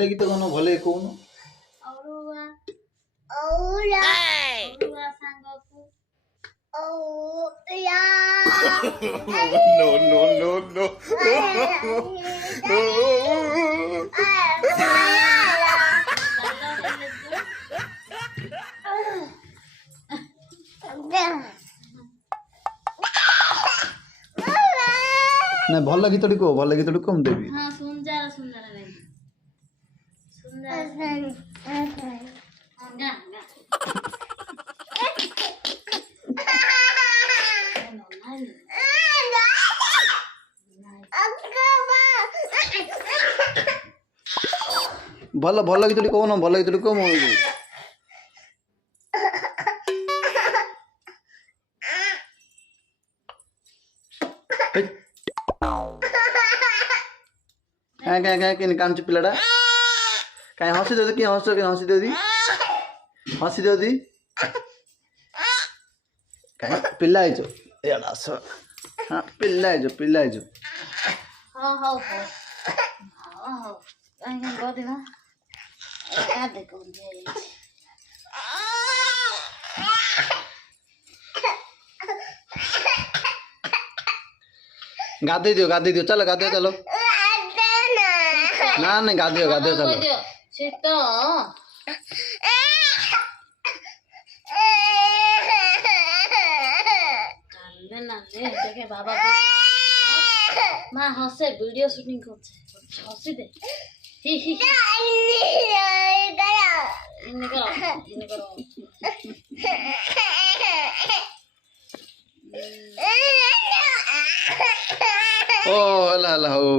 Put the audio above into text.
भले गीत गानो भले कौन औरुआ औरा औरुआ सांगकु ओया नो नो नो नो ना भल गीत को भल गीत को हम देवी हां सुंदर सुंदर नहीं सुंदर गा गा भल भल गीत कौन भल गीत को क्या कांच पिलाटा कहीं हसी दे कि हसी दे हसी दे कहीं पिला आस हाँ पिला पिला हां हां हां हां कहीं गोदी ना आ देखो जे गाधे दियो चलो गाधे चलो ना नहीं गाधे चलो सीतो कांदे ना ले देखे बाबा मां हसे वीडियो शूटिंग करछे हसी दे ही इन्ने करो ओ ला ला हो